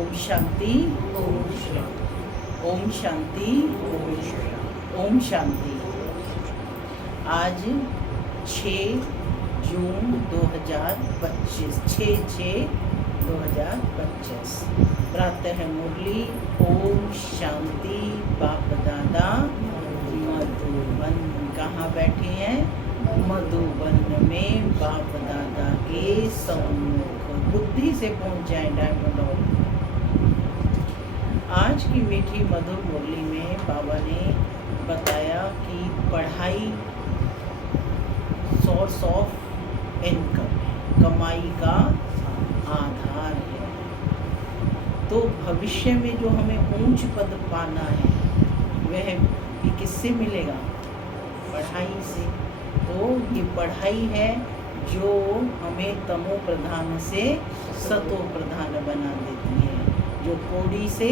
ओम शांति, ओम शांति, ओम शांति। आज 6 जून 2025, 6/6/2025। प्रातः मुरली ओम शांति। बाप दादा मधुबन कहाँ बैठे हैं? मधुबन में बाप दादा के सम्मुख। बुद्धि से पहुंच जाए डायमंड हॉल। आज की मीठी मधुर मुरली में बाबा ने बताया कि पढ़ाई सोर्स ऑफ इनकम, कमाई का आधार है। तो भविष्य में जो हमें ऊंच पद पाना है वह भी किससे मिलेगा? पढ़ाई से। तो ये पढ़ाई है जो हमें तमो प्रधान से सतो प्रधान बना देती है, जो कोड़ी से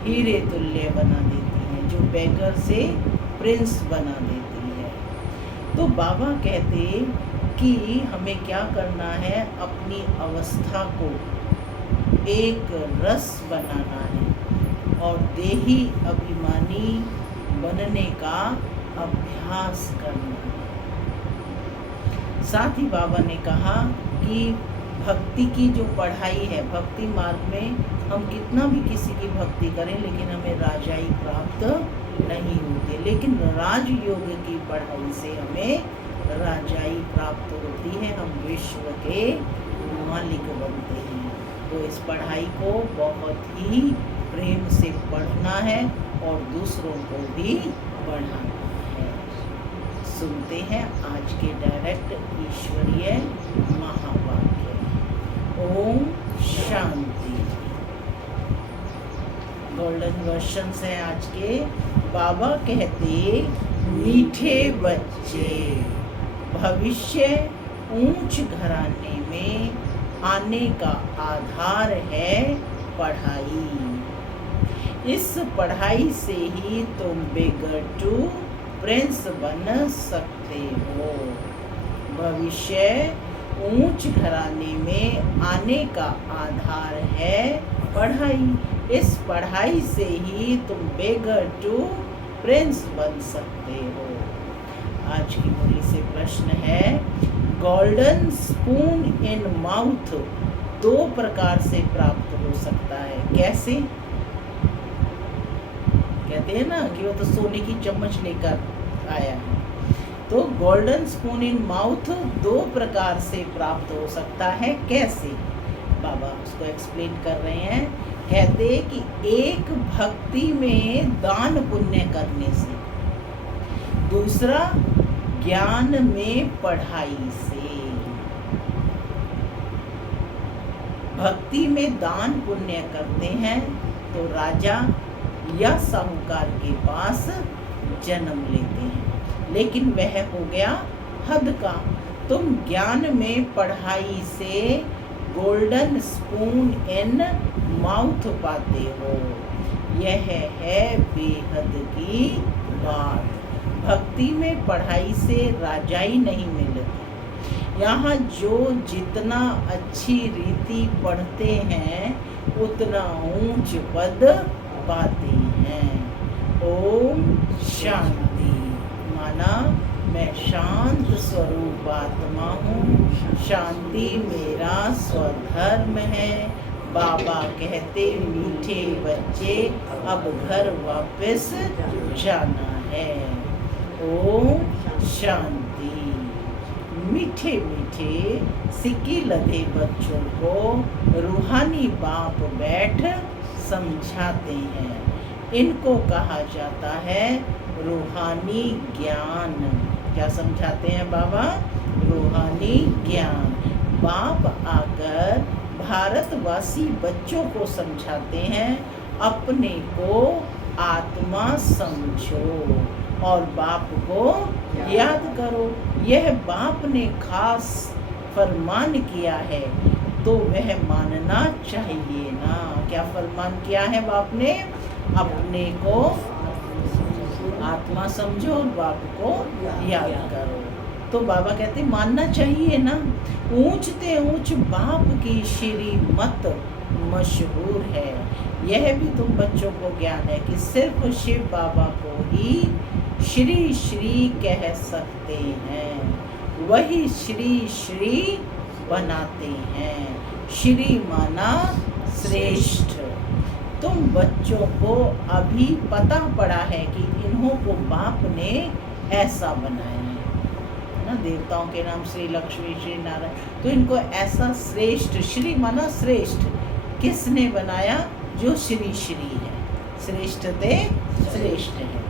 हीरे तुल्य बना देती है, जो बेगर से प्रिंस बना देती है। तो बाबा कहते कि हमें क्या करना है? अपनी अवस्था को एक रस बनाना है और देही अभिमानी बनने का अभ्यास करना है। साथ ही बाबा ने कहा कि भक्ति की जो पढ़ाई है, भक्ति मार्ग में हम कितना भी किसी की भक्ति करें लेकिन हमें राजाई प्राप्त नहीं होती, लेकिन राजयोग की पढ़ाई से हमें राजाई प्राप्त होती है, हम विश्व के मालिक बनते हैं। तो इस पढ़ाई को बहुत ही प्रेम से पढ़ना है और दूसरों को भी पढ़ाना है। सुनते हैं आज के डायरेक्ट ईश्वरीय महावाक्य। ओम शांति। गोल्डन वर्शन से आज के बाबा कहते, मीठे बच्चे, भविष्य ऊंच घराने में आने का आधार है पढ़ाई। इस पढ़ाई से ही तुम बिगर टू प्रिंस बन सकते हो। भविष्य ऊंच घराने में आने का आधार है पढ़ाई। इस पढ़ाई से ही तुम बेगर टू प्रिंस बन सकते हो। आज की मुरली से प्रश्न है, गोल्डन स्पून इन माउथ 2 प्रकार से प्राप्त हो सकता है। कैसे? कहते हैं ना कि वो तो सोने की चम्मच लेकर आया है। तो गोल्डन स्पून इन माउथ 2 प्रकार से प्राप्त हो सकता है। कैसे? बाबा उसको एक्सप्लेन कर रहे हैं। कहते कि एक भक्ति में दान पुण्य करने से, दूसरा ज्ञान में पढ़ाई से। भक्ति में दान पुण्य करते हैं तो राजा या साहूकार के पास जन्म लेते हैं, लेकिन वह हो गया हद का। तुम ज्ञान में पढ़ाई से गोल्डन स्पून इन माउथ पाते हो। यह है बेहद की बात। भक्ति में पढ़ाई से राजाई नहीं मिलती। यहाँ जो जितना अच्छी रीति पढ़ते हैं उतना ऊंच पद पाते हैं। ओम शांति। माना मैं शांत स्वरूप आत्मा हूँ, शांति मेरा स्वधर्म है। बाबा कहते, मीठे बच्चे अब घर वापस जाना है। ओम शांति। मीठे मीठे सिक्की लदे बच्चों को रूहानी बाप बैठ समझाते हैं। इनको कहा जाता है रूहानी ज्ञान। क्या समझाते हैं बाबा? रूहानी ज्ञान। बाप आकर भारतवासी बच्चों को समझाते हैं, अपने को आत्मा समझो और बाप को याद करो। यह बाप ने खास फरमान किया है तो वह मानना चाहिए ना। क्या फरमान किया है बाप ने? अपने को आत्मा समझो और बाप को याद करो। तो बाबा कहते मानना चाहिए ना। ऊंचते ऊंच बाप की श्रीमत मशहूर है। यह भी तुम बच्चों को ज्ञान है कि सिर्फ शिव बाबा को ही श्री श्री कह सकते हैं, वही श्री श्री बनाते हैं। श्री माना श्रेष्ठ। तुम बच्चों को अभी पता पड़ा है कि इन्हों को बाप ने ऐसा बनाया है ना, देवताओं के नाम श्री लक्ष्मी श्री नारायण, तो इनको ऐसा श्रेष्ठ, श्री माना श्रेष्ठ, किसने बनाया? जो श्री श्री है, श्रेष्ठ थे श्रेष्ठ है।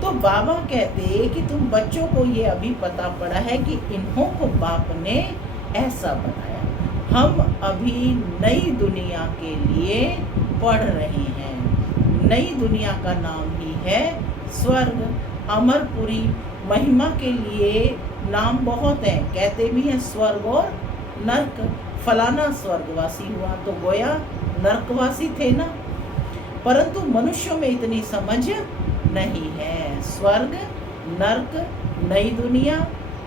तो बाबा कहते कि तुम बच्चों को ये अभी पता पड़ा है कि इन्हों को बाप ने ऐसा बनाया। हम अभी नई दुनिया के लिए पढ़ रहे हैं। नई दुनिया का नाम ही है स्वर्ग, अमरपुरी। महिमा के लिए नाम बहुत हैं, कहते भी हैं स्वर्ग और नर्क। फलाना स्वर्गवासी हुआ तो गोया नर्कवासी थे ना, परंतु मनुष्यों में इतनी समझ नहीं है। स्वर्ग, नर्क, नई दुनिया,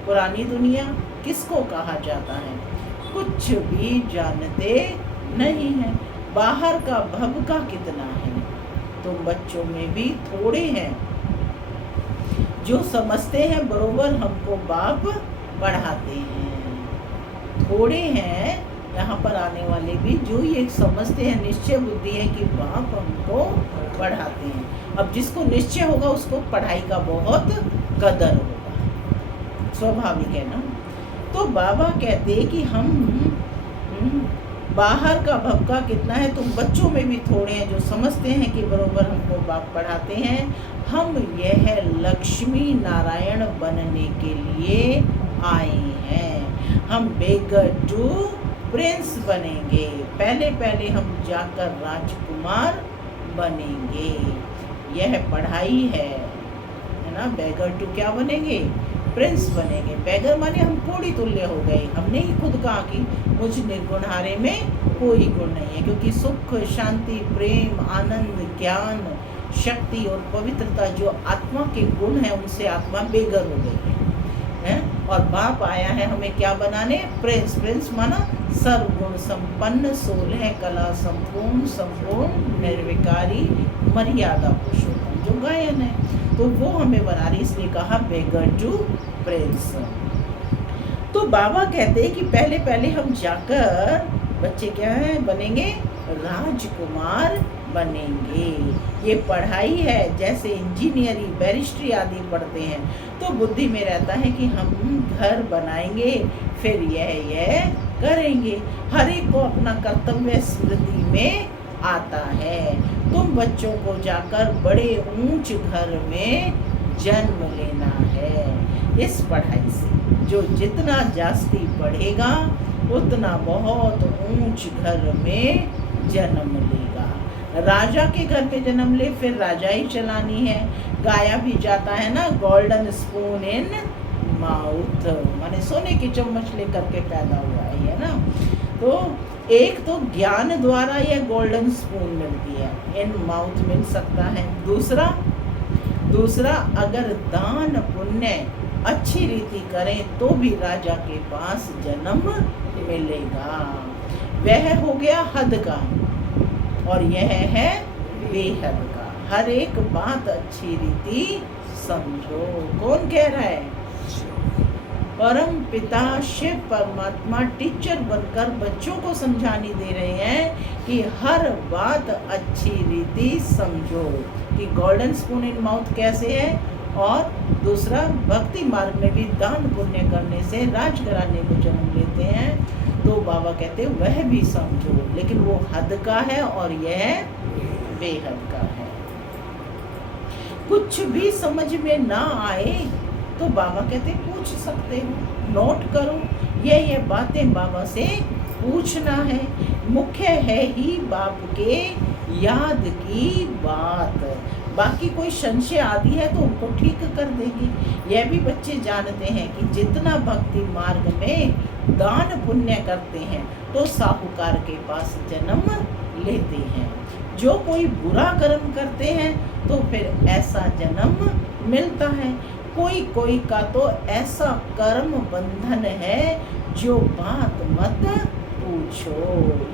पुरानी दुनिया किसको कहा जाता है? कुछ भी जानते नहीं है। बाहर का भबका कितना है। तुम बच्चों में भी थोड़े हैं जो समझते हैं बरोबर हमको बाप पढ़ाते हैं। थोड़े हैं यहाँ पर आने वाले भी जो ये समझते हैं, निश्चय बुद्धि है कि बाप हमको पढ़ाते हैं। अब जिसको निश्चय होगा उसको पढ़ाई का बहुत कदर होगा, स्वाभाविक है ना। तो बाबा कहते कि हम बाहर का भबका कितना है, तुम बच्चों में भी थोड़े हैं जो समझते हैं कि बरोबर हमको बाप पढ़ाते हैं। हम यह लक्ष्मी नारायण बनने के लिए आए हैं। हम बेगर टू प्रिंस बनेंगे। पहले पहले हम जाकर राजकुमार बनेंगे। यह पढ़ाई है ना। बेगर टू क्या बनेंगे? प्रिंस बनेंगे। बेगर माने हम कोड़ी तुल्य हो गए। हमने ही खुद कहा कि मुझ निर्गुणहारे में कोई गुण नहीं है, क्योंकि सुख, शांति, प्रेम, आनंद, ज्ञान, शक्ति और पवित्रता जो आत्मा के गुण हैं उनसे आत्मा बेगर हो गई है। और बाप आया है हमें क्या बनाने? प्रिंस। प्रिंस माना सर्वगुण संपन्न, 16 कला संपूर्ण, संपूर्ण, निर्विकारी, मर्यादा पुरुषोत्तम, जो गायन है। तो वो हमें बना रही, इसलिए कहा बेगर टू प्रिंस। तो बाबा कहते हैं कि पहले पहले हम जाकर बच्चे क्या है बनेंगे? राजकुमार बनेंगे। ये पढ़ाई है। जैसे इंजीनियरिंग, बैरिस्ट्री आदि पढ़ते हैं तो बुद्धि में रहता है कि हम घर बनाएंगे, फिर यह करेंगे। हर एक को अपना कर्तव्य स्मृति में आता है। तुम बच्चों को जाकर बड़े ऊंच घर में जन्म लेना है। इस पढ़ाई से जो जितना जास्ती पढ़ेगा उतना बहुत ऊंच घर में जन्म लेगा। राजा के घर पे जन्म ले, फिर राजाई चलानी है। गाया भी जाता है ना, गोल्डन स्पून इन माउथ, माने सोने की चम्मच लेकर के पैदा हुआ है ना। तो एक तो ज्ञान द्वारा यह गोल्डन स्पून मिलती है, इन माउथ मिल सकता है। दूसरा अगर दान पुण्य अच्छी रीति करें तो भी राजा के पास जन्म मिलेगा। वह हो गया हद का, और यह है बेहद का। हर एक बात अच्छी रीति समझो। कौन कह रहा है? परम पिता शिव परमात्मा टीचर बनकर बच्चों को समझाने दे रहे हैं कि हर बात अच्छी रीति समझो, कि गोल्डन स्पून इन माउथ कैसे है। और दूसरा, भक्ति मार्ग में भी दान पुण्य करने से राजघराने को जन्म लेते हैं। तो बाबा कहते हैं वह भी समझो, लेकिन वो हद का है और यह बेहद का है। कुछ भी समझ में ना आए तो बाबा कहते पूछ सकते हो, नोट करो। ये बातें बाबा से पूछना है। मुख्य है ही बाप के याद की बात। बाकी कोई संशय आदि है तो उनको ठीक कर देंगे। यह भी बच्चे जानते हैं कि जितना भक्ति मार्ग में दान पुण्य करते हैं तो साहूकार के पास जन्म लेते हैं। जो कोई बुरा कर्म करते हैं तो फिर ऐसा जन्म मिलता है। कोई कोई का तो ऐसा कर्म बंधन है जो बात मत पूछो।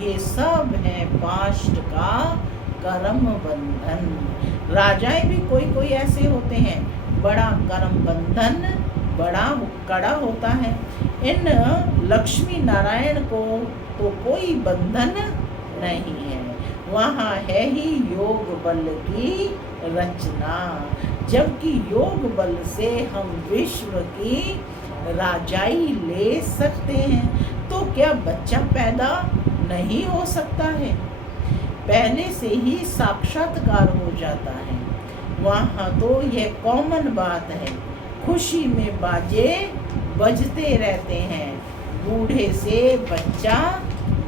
ये सब है पास्ट का कर्म बंधन। राजाएं भी कोई कोई ऐसे होते हैं, बड़ा कर्म बंधन बड़ा कड़ा होता है। इन लक्ष्मी नारायण को तो कोई बंधन नहीं है, वहाँ है ही योग बल की रचना। जबकि योग बल से हम विश्व की राजाई ले सकते हैं, तो क्या बच्चा पैदा नहीं हो सकता है? पहले से ही साक्षात्कार हो जाता है। वहाँ तो यह कॉमन बात है, खुशी में बाजे बजते रहते हैं, बूढ़े से बच्चा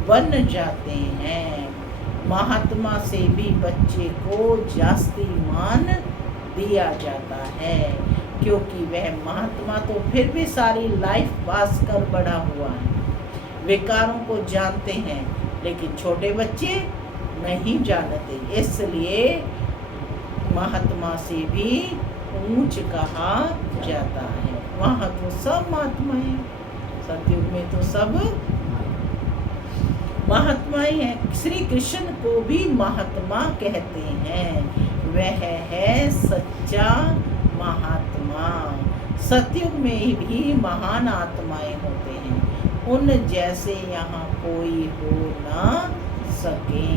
बन जाते हैं। महात्मा से भी बच्चे को जास्ती मान दिया जाता है, क्योंकि वह महात्मा तो फिर भी सारी लाइफ पास कर बड़ा हुआ है, विकारों को जानते हैं, लेकिन छोटे बच्चे नहीं जानते, इसलिए महात्मा से भी ऊंच कहा जाता है। वहाँ तो सब महात्मा है, सतयुग में तो सब महात्मा ही है। श्री कृष्ण को भी महात्मा कहते हैं, वह है सच्चा महात्मा। सतयुग में भी महान आत्माएं होते हैं, उन जैसे यहाँ कोई हो ना सके।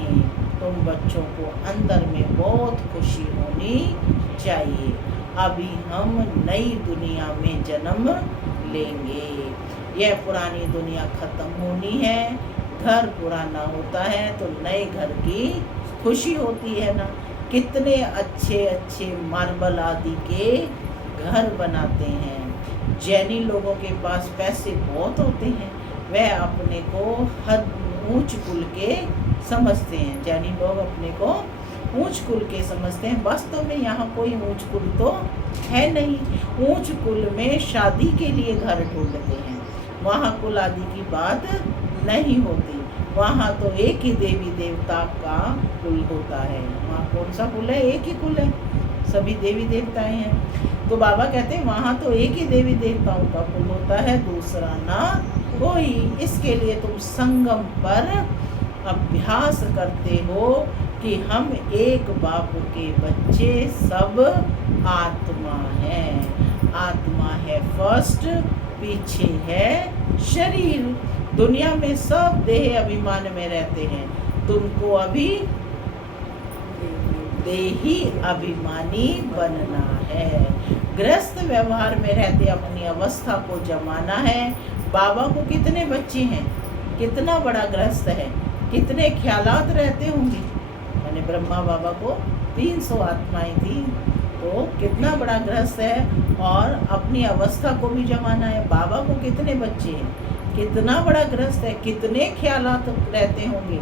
तुम बच्चों को अंदर में बहुत खुशी होनी चाहिए। अभी हम नई दुनिया में जन्म लेंगे, यह पुरानी दुनिया खत्म होनी है। घर पुराना होता है तो नए घर की खुशी होती है ना। कितने अच्छे अच्छे मार्बल आदि के घर बनाते हैं। जैनी लोगों के पास पैसे बहुत होते हैं, वह अपने को हद ऊंच कुल के समझते हैं। जैनी लोग अपने को ऊंच कुल के समझते हैं। वास्तव में यहाँ कोई ऊंच कुल तो है नहीं। ऊंच कुल में शादी के लिए घर ढूंढते हैं, वहाँ कुल आदि की बात नहीं होती। वहाँ तो एक ही देवी देवता का कुल होता है। वहाँ कौन सा कुल है? एक ही कुल है, सभी देवी देवताएं हैं। तो बाबा कहते हैं वहाँ तो एक ही देवी देवताओं का कुल होता है, दूसरा ना कोई। इसके लिए तुम संगम पर अभ्यास करते हो कि हम एक बाप के बच्चे सब आत्मा हैं। आत्मा है फर्स्ट, पीछे है शरीर। दुनिया में सब देह अभिमान में रहते हैं, तुमको अभी देही अभिमानी बनना है। गृहस्थ व्यवहार में रहते अपनी अवस्था को जमाना है। बाबा को कितने बच्चे हैं, कितना बड़ा गृहस्थ है, कितने ख्यालात रहते होंगे। मैंने ब्रह्मा बाबा को 300 आत्माएं थी, तो कितना बड़ा गृहस्थ है और अपनी अवस्था को भी जमाना है। बाबा को कितने बच्चे हैं, कितना बड़ा गृहस्थ है, कितने ख्यालात रहते होंगे।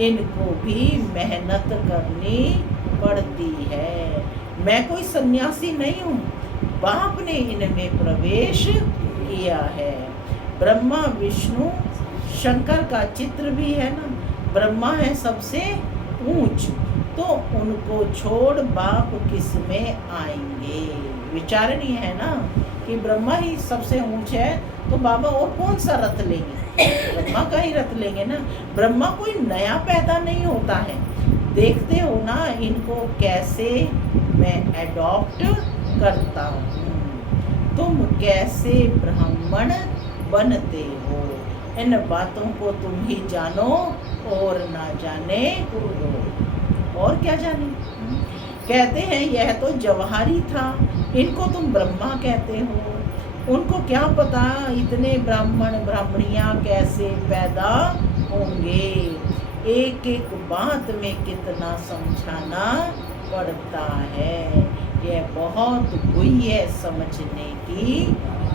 इनको भी मेहनत करनी पड़ती है। मैं कोई सन्यासी नहीं हूँ, बाप ने इनमें प्रवेश किया है। ब्रह्मा विष्णु शंकर का चित्र भी है ना। ब्रह्मा है सबसे ऊंच, तो उनको छोड़ बाप किस में आएंगे। विचारणीय है ना कि ब्रह्मा ही सबसे ऊंच है, तो बाबा और कौन सा रथ लेंगे? ब्रह्मा का ही रथ लेंगे ना। ब्रह्मा कोई नया पैदा नहीं होता है। देखते हो ना इनको कैसे मैं एडॉप्ट करता हूँ। तुम कैसे ब्राह्मण बनते हो, इन बातों को तुम ही जानो और ना जाने दो। और क्या जाने? कहते हैं यह तो जवाहरी था, इनको तुम ब्रह्मा कहते हो। उनको क्या पता इतने ब्राह्मण ब्राह्मणियाँ कैसे पैदा होंगे। एक एक बात में कितना समझाना पड़ता है। यह बहुत गुह्य समझने की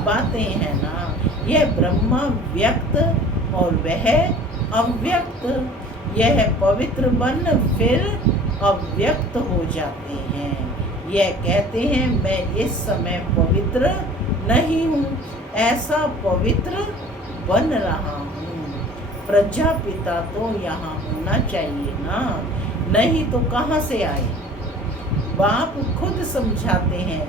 बातें हैं ना। यह ब्रह्मा व्यक्त और वह अव्यक्त, यह पवित्र बन फिर अव्यक्त हो जाते हैं। यह कहते हैं मैं इस समय पवित्र नहीं हूँ, ऐसा पवित्र बन रहा हूँ। प्रजापिता तो यहाँ होना चाहिए ना, नहीं तो कहाँ से आए। बाप खुद समझाते हैं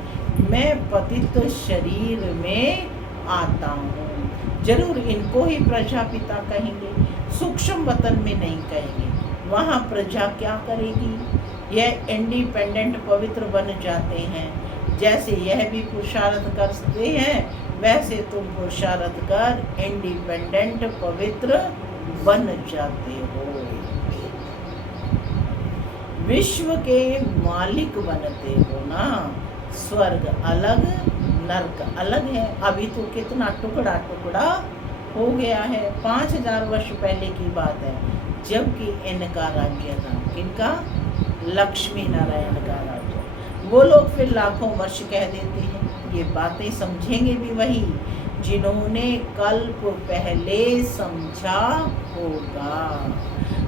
मैं पतित शरीर में आता हूँ। जरूर इनको ही प्रजापिता कहेंगे, सूक्ष्म वतन में नहीं कहेंगे। वहाँ प्रजा क्या करेगी? यह इंडिपेंडेंट पवित्र बन जाते हैं। जैसे यह भी पुरुषार्थ करते हैं, वैसे तुम पुरुषार्थ कर इंडिपेंडेंट पवित्र बन जाते हो। विश्व के मालिक बनते हो ना। स्वर्ग अलग, नरक अलग है। अभी तो कितना टुकड़ा टुकड़ा हो गया है। 5000 वर्ष पहले की बात है, जबकि इनका राज्य था। किनका? लक्ष्मी नारायण का राज्य। वो लोग फिर लाखों वर्ष कह देते हैं। ये बातें समझेंगे भी वही जिन्होंने कल्प पहले समझा होगा।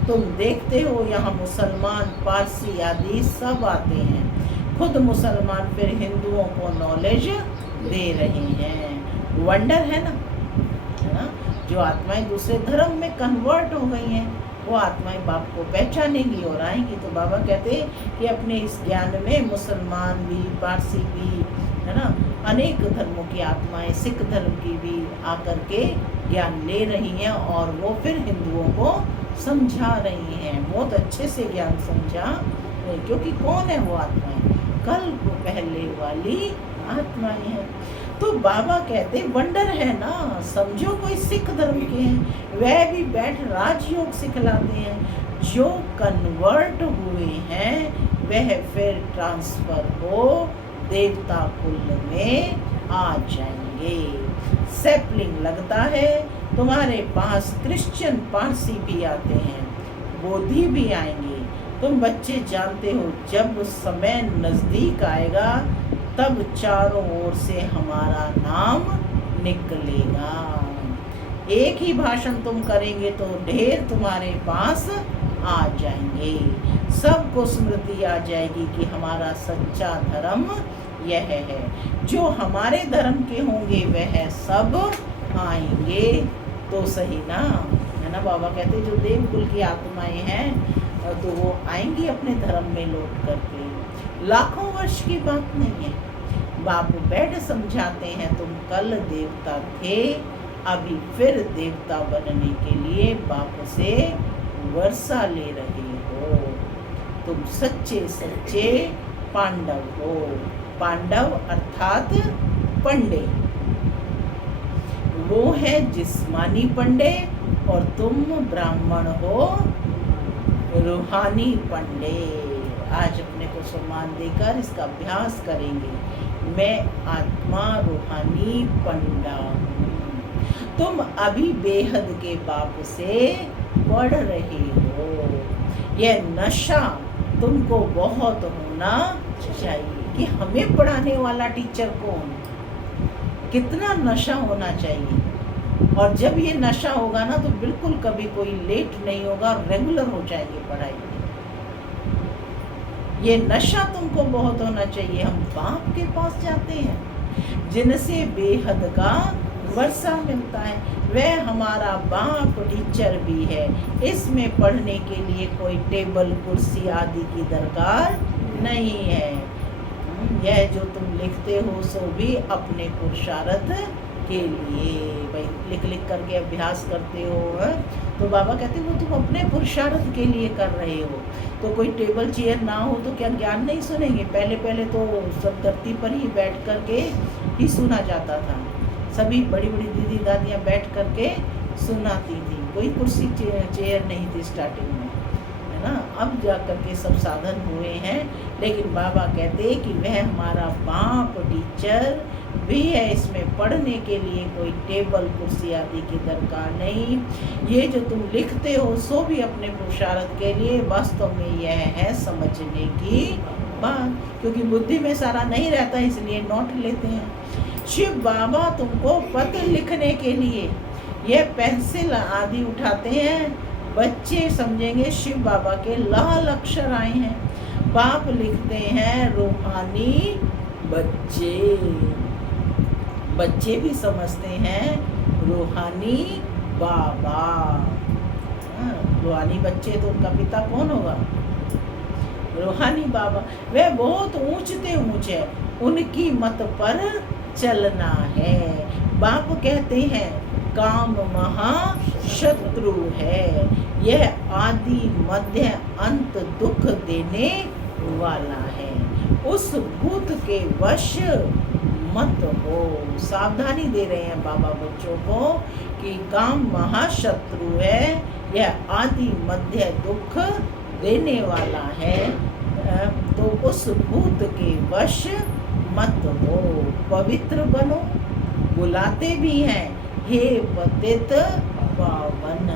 तुम देखते हो यहाँ मुसलमान, पारसी आदि सब आते हैं। खुद मुसलमान फिर हिंदुओं को नॉलेज दे रहे हैं। वंडर है ना, है ना? जो आत्माएं दूसरे धर्म में कन्वर्ट हो गई हैं, वो आत्माएं बाप को पहचानेंगी और आएंगी। तो बाबा कहते हैं कि अपने इस ज्ञान में मुसलमान भी, पारसी भी, है ना, अनेक धर्मों की आत्माएं, सिख धर्म की भी आकर के ज्ञान ले रही हैं और वो फिर हिंदुओं को समझा रही हैं। बहुत अच्छे से ज्ञान समझा, क्योंकि कौन है वो आत्माएं? कल्प पहले वाली आत्माएं हैं। तो बाबा कहते वंडर है ना। समझो कोई सिख धर्म के हैं, वह भी बैठ राजयोग सिखलाते हैं। जो कन्वर्ट हुए हैं वह फिर ट्रांसफर हो देवता कुल में आ जाएंगे। सैपलिंग लगता है तुम्हारे पास, क्रिश्चियन पारसी भी आते हैं, बोधी भी आएंगे। तुम बच्चे जानते हो जब समय नज़दीक आएगा तब चारों ओर से हमारा नाम निकलेगा। एक ही भाषण तुम करेंगे तो ढेर तुम्हारे पास आ जाएंगे। सबको स्मृति आ जाएगी कि हमारा सच्चा धर्म यह है। जो हमारे धर्म के होंगे वह सब आएंगे तो सही ना, है ना? बाबा कहते जो देवकुल की आत्माएं हैं तो वो आएंगी अपने धर्म में लौट करके। लाखों वर्ष की बात नहीं है। बाप बैठ समझाते हैं तुम कल देवता थे, अभी फिर देवता बनने के लिए बाप से वर्षा ले रहे हो। तुम सच्चे सच्चे पांडव हो। पांडव अर्थात पंडे, वो है जिस्मानी पंडे और तुम ब्राह्मण हो रूहानी पंडे। आज अपने को सम्मान देकर इसका अभ्यास करेंगे। मैं आत्मा रूहानी पंडा हूँ। तुम अभी बेहद के बाप से पढ़ रहे हो। यह नशा तुमको बहुत होना चाहिए कि हमें पढ़ाने वाला टीचर कौन, कितना नशा होना चाहिए। और जब ये नशा होगा ना तो बिल्कुल कभी कोई लेट नहीं होगा, रेगुलर हो जाएगी पढ़ाई में। ये नशा तुमको बहुत होना चाहिए। हम बाप के पास जाते हैं जिनसे बेहद का वर्षा मिलता है। वह हमारा बाप टीचर भी है। इसमें पढ़ने के लिए कोई टेबल कुर्सी आदि की दरकार नहीं है। यह जो तुम लिखते हो सो भी अपने पुरुषार्थ के लिए भाई लिख लिख करके अभ्यास करते हो है? तो बाबा कहते वो तुम अपने पुरुषार्थ के लिए कर रहे हो। तो कोई टेबल चेयर ना हो तो क्या ज्ञान नहीं सुनेंगे? पहले पहले तो सब धरती पर ही बैठ करके ही सुना जाता था। सभी बड़ी बड़ी दीदी दादियाँ बैठ करके सुनाती थी। कोई कुर्सी चेयर नहीं थी स्टार्टिंग में, है ना? अब जा करके सब साधन हुए हैं। लेकिन बाबा कहते कि वह हमारा बाप टीचर भी है। इसमें पढ़ने के लिए कोई टेबल कुर्सी आदि की दरकार नहीं। ये जो तुम लिखते हो सो भी अपने पुरुषार्थ के लिए। वास्तव में यह है समझने की बात, क्योंकि बुद्धि में सारा नहीं रहता इसलिए नोट लेते हैं। शिव बाबा तुमको पत्र लिखने के लिए यह पेंसिल आदि उठाते हैं। बच्चे समझेंगे शिव बाबा के लाल अक्षर आए हैं। बाप लिखते हैं रूहानी बच्चे। बच्चे भी समझते हैं रूहानी बाबा। रूहानी बच्चे तो उनका पिता कौन होगा? रूहानी बाबा वह बहुत ऊंचते ऊंचे, उनकी मत पर चलना है। बाप कहते हैं काम महाशत्रु है, यह आदि मध्य अंत दुख देने वाला है, उस भूत के वश मत हो। सावधानी दे रहे हैं बाबा बच्चों को कि काम महाशत्रु है, यह आदि मध्य दुख देने वाला है, तो उस भूत के वश मत हो, पवित्र बनो। बुलाते भी हैं हे पतित पावन।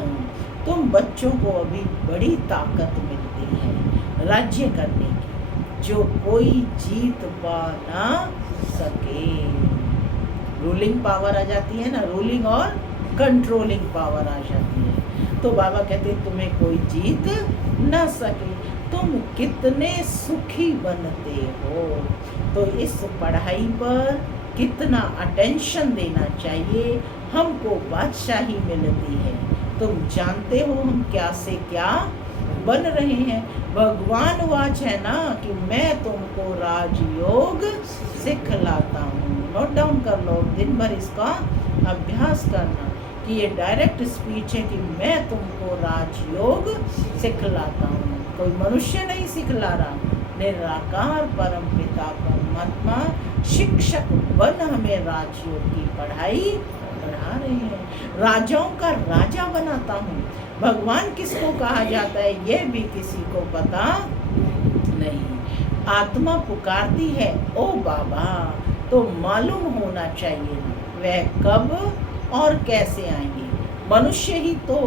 तुम बच्चों को अभी बड़ी ताकत मिलती है राज्य करने की, जो कोई जीत पा ना सके। रूलिंग पावर आ जाती है ना, रूलिंग और कंट्रोलिंग पावर आ जाती है। तो बाबा कहते तुम्हें कोई जीत ना सके, तुम कितने सुखी बनते हो। तो इस पढ़ाई पर कितना अटेंशन देना चाहिए, हमको बादशाही मिलती है। तुम जानते हो हम क्या से क्या बन रहे हैं। भगवान वाच है ना कि मैं तुमको राजयोग सिखलाता हूँ। नोट डाउन कर लो, दिन भर इसका अभ्यास करना कि ये डायरेक्ट स्पीच है कि मैं तुमको राजयोग सिखलाता हूँ। कोई मनुष्य नहीं सिखला रहा, निराकार परम पिता परमात्मा शिक्षक बन हमें राजयोग की पढ़ाई पढ़ा रहे हैं। राजाओं का राजा बनाता हूँ। भगवान किसको कहा जाता है यह भी किसी को पता नहीं। आत्मा पुकारती है ओ बाबा, तो मालूम होना चाहिए वह कब और कैसे आएंगे। मनुष्य ही तो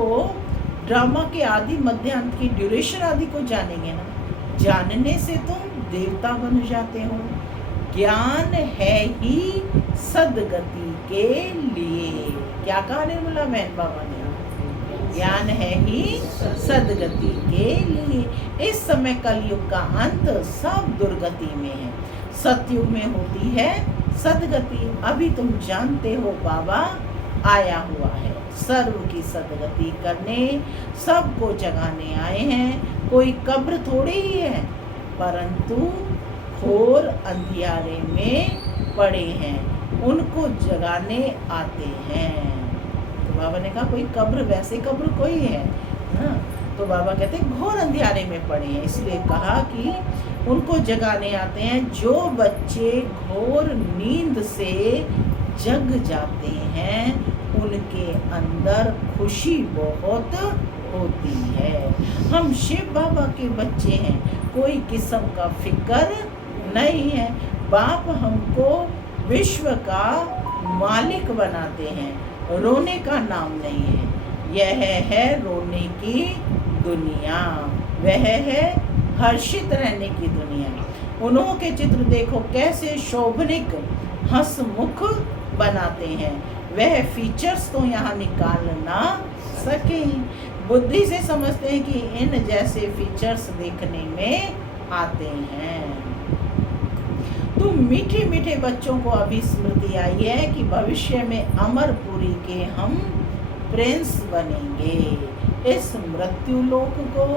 ड्रामा के आदि मध्य अंत की ड्यूरेशन आदि को जानेंगे ना। जानने से तुम देवता बन जाते हो। ज्ञान है ही सदगति के लिए। क्या कहा निर्मला बहन बाबा ने? ज्ञान है ही सदगति के लिए। इस समय कलयुग का अंत सब दुर्गति में है, सतयुग में होती है सदगति। अभी तुम जानते हो बाबा आया हुआ है सर्व की सदगति करने, सबको जगाने आए हैं। कोई कब्र थोड़ी ही है, परंतु घोर अंधियारे में पड़े हैं, उनको जगाने आते हैं। तो बाबा ने कहा कोई कब्र, वैसे कब्र कोई है ना। तो बाबा कहते हैं घोर अंधियारे में पड़े हैं, इसलिए कहा कि उनको जगाने आते हैं। जो बच्चे घोर नींद से जग जाते हैं उनके अंदर खुशी बहुत होती है। हम शिव बाबा के बच्चे हैं, कोई किस्म का फिक्र नहीं है। बाप हमको विश्व का मालिक बनाते हैं, रोने का नाम नहीं है। यह है रोने की दुनिया, वह है हर्षित रहने की दुनिया। उन्हों के चित्र देखो कैसे शोभनिक हंसमुख बनाते हैं। वह फीचर्स तो यहाँ निकाल ना सके, बुद्धि से समझते हैं कि इन जैसे फीचर्स देखने में आते हैं। तो मीठे मीठे बच्चों को अभी स्मृति आई है कि भविष्य में अमरपुरी के हम प्रिंस बनेंगे। इस मृत्यु लोक को,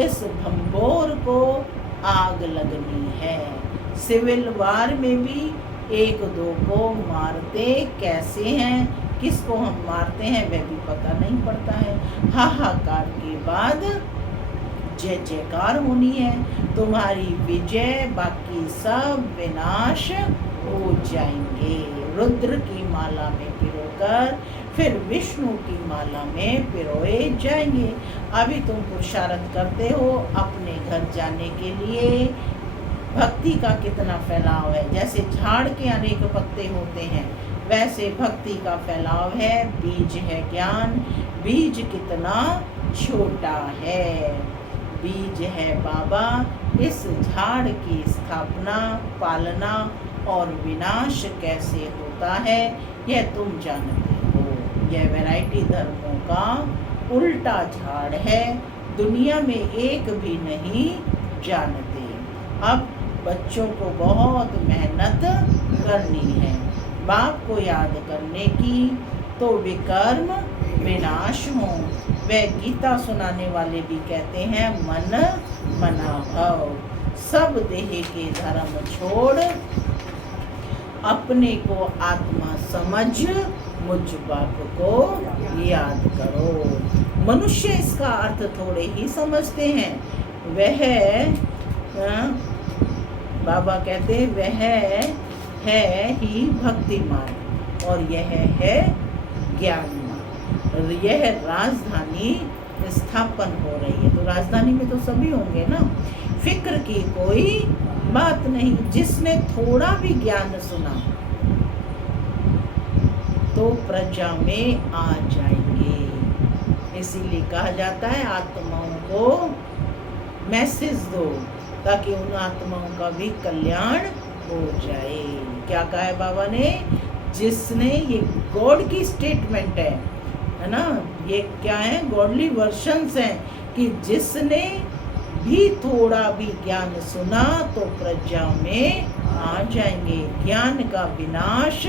इस भंबोर को आग लगनी है। सिविल वार में भी एक दो को मारते कैसे हैं, किसको हम मारते हैं वह भी पता नहीं पड़ता है। हाहाकार के बाद जय जयकार होनी है। तुम्हारी विजय, बाकी सब विनाश हो जाएंगे। रुद्र की माला में पिरोकर फिर विष्णु की माला में पिरोए जाएंगे। अभी तुम पुरुषार्थ करते हो अपने घर जाने के लिए। भक्ति का कितना फैलाव है, जैसे झाड़ के अनेक पत्ते होते हैं वैसे भक्ति का फैलाव है। बीज है ज्ञान, बीज कितना छोटा है। बीज है बाबा। इस झाड़ की स्थापना, पालना और विनाश कैसे होता है यह तुम जानते हो। यह वैरायटी धर्मों का उल्टा झाड़ है, दुनिया में एक भी नहीं जानते। अब बच्चों को बहुत मेहनत करनी है बाप को याद करने की, तो विकर्म विनाश हो। वह गीता सुनाने वाले भी कहते हैं मन मना भव। सब देह के धर्म छोड़, अपने को आत्मा समझ मुझ बाप को याद करो। मनुष्य इसका अर्थ थोड़े ही समझते हैं। वह बाबा कहते हैं वह है ही भक्ति मार्ग और यह है ज्ञान मार्ग। यह राजधानी स्थापन हो रही है, तो राजधानी में तो सभी होंगे ना। फिक्र की कोई बात नहीं, जिसने थोड़ा भी ज्ञान सुना तो प्रजा में आ जाएंगे। इसीलिए कहा जाता है आत्माओं को मैसेज दो ताकि उन आत्माओं का भी कल्याण हो जाए। क्या कहा है बाबा ने? जिसने, ये गॉड की स्टेटमेंट है ना, ये क्या है, गॉडली वर्शंस हैं कि जिसने भी थोड़ा भी ज्ञान सुना तो प्रजा में आ जाएंगे। ज्ञान का विनाश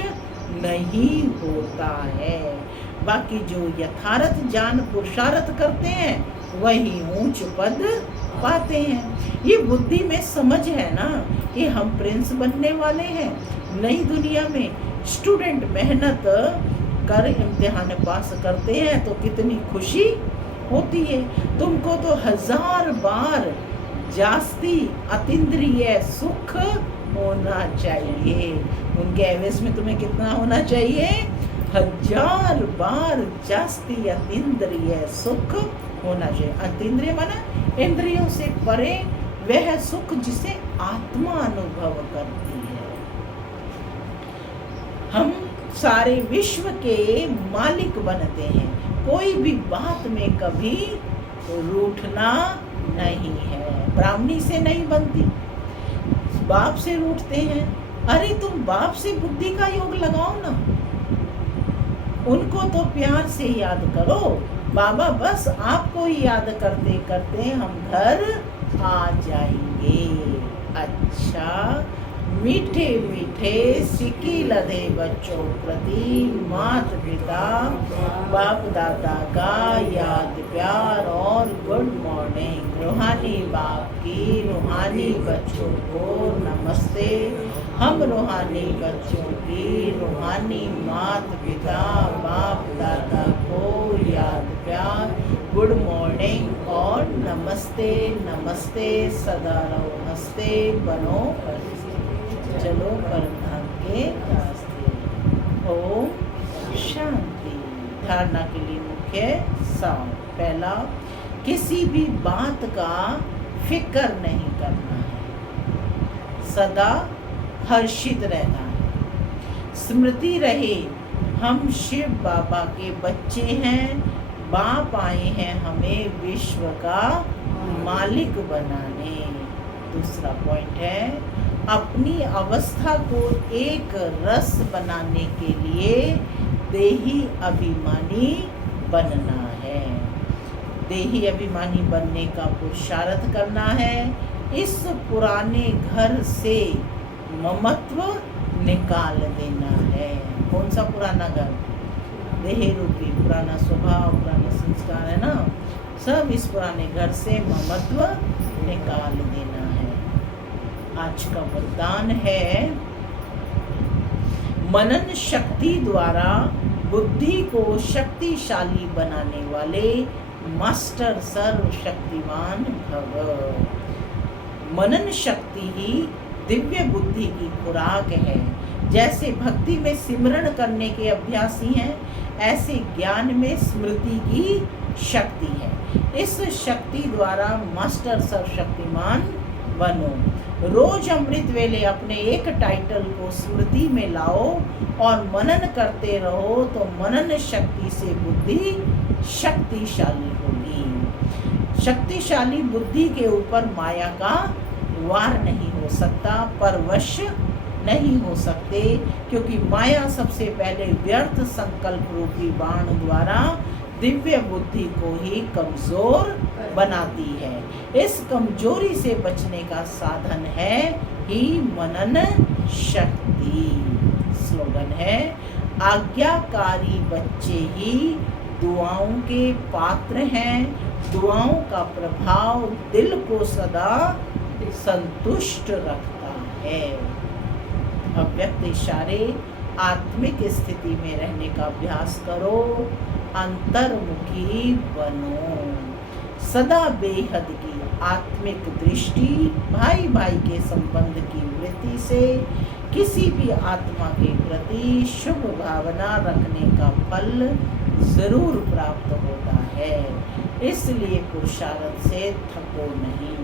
नहीं होता है। बाकी जो यथार्थ जान पुरुषार्थ करते हैं वही ऊंच पद पाते हैं। ये बुद्धि में समझ है ना कि हम प्रिंस बनने वाले हैं नई दुनिया में। स्टूडेंट मेहनत कर इम्तिहान पास करते हैं तो कितनी खुशी होती है। तुमको तो 1000 बार जास्ती अतीन्द्रिय सुख होना चाहिए। उनके एवज में तुम्हें कितना होना चाहिए? 1000 बार जास्ती अतीन्द्रिय सुख होना चाहिए। अतीन्द्रिय माना इंद्रियों से परे वह सुख जिसे आत्मा अनुभव करती है। हम सारे विश्व के मालिक बनते हैं। कोई भी बात में कभी रूठना नहीं है। ब्राह्मणी से नहीं बनती, बाप से रूठते हैं। अरे तुम बाप से बुद्धि का योग लगाओ ना, उनको तो प्यार से याद करो। बाबा बस आपको ही याद करते करते हम घर आ जाएंगे। अच्छा, मीठे मीठे सिक्की लदे बच्चों प्रति माता पिता बाप दादा का याद प्यार और गुड मॉर्निंग। रूहानी बाप की रूहानी बच्चों को नमस्ते। हम रूहानी बच्चों की रूहानी माता पिता बाप दादा को याद प्यार, गुड मॉर्निंग और नमस्ते। नमस्ते सदा रहो हंसते बनो चलो परम के रास्ते। ओम शांति। धारणा के लिए मुख्य सार। पहला, किसी भी बात का फिक्र नहीं करना है, सदा हर्षित रहना है। स्मृति रहे हम शिव बाबा के बच्चे हैं। बाप आए हैं हमें विश्व का मालिक बनाने। दूसरा पॉइंट है, अपनी अवस्था को एक रस बनाने के लिए देही अभिमानी बनना है। देही अभिमानी बनने का पुरुषार्थ करना है। इस पुराने घर से ममत्व निकाल देना है। कौन सा पुराना घर? देह रूपी पुराना स्वभाव, पुराना संस्कार है ना, सब इस पुराने घर से ममत्व निकाल देना है। आज का वरदान है, मनन शक्ति द्वारा बुद्धि को शक्तिशाली बनाने वाले मास्टर सर्वशक्तिमान भव। मनन शक्ति ही दिव्य बुद्धि की खुराक है। जैसे भक्ति में सिमरण करने के अभ्यासी हैं, ऐसे ज्ञान में स्मृति की शक्ति है। इस शक्ति द्वारा मास्टर सर्वशक्तिमान बनो। रोज अमृत वेले अपने एक टाइटल को स्मृति में लाओ और मनन करते रहो तो मनन शक्ति से बुद्धि शक्तिशाली होगी। शक्तिशाली बुद्धि के ऊपर माया का वार नहीं हो सकता, परवश नहीं हो सकते, क्योंकि माया सबसे पहले व्यर्थ संकल्प रूपी बाण द्वारा दिव्य बुद्धि को ही कमजोर बनाती है। इस कमजोरी से बचने का साधन है ही मनन शक्ति। स्लोगन है, आज्ञाकारी बच्चे ही दुआओं के पात्र हैं। दुआओं का प्रभाव दिल को सदा संतुष्ट रखता है। अव्यक्त इशारे आत्मिक स्थिति में रहने का अभ्यास करो, अंतर्मुखी बनो। सदा बेहद की आत्मिक दृष्टि, भाई भाई के संबंध की वृत्ति से किसी भी आत्मा के प्रति शुभ भावना रखने का फल जरूर प्राप्त होता है। इसलिए पुरुषार्थ से थको नहीं,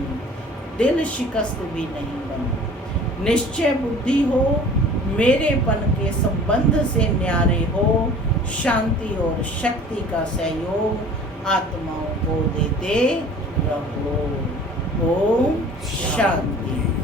दिल शिकस्त भी नहीं बनो। निश्चय बुद्धि हो, मेरेपन के संबंध से न्यारे हो, शांति और शक्ति का सहयोग आत्माओं को देते रहो। ओम शांति।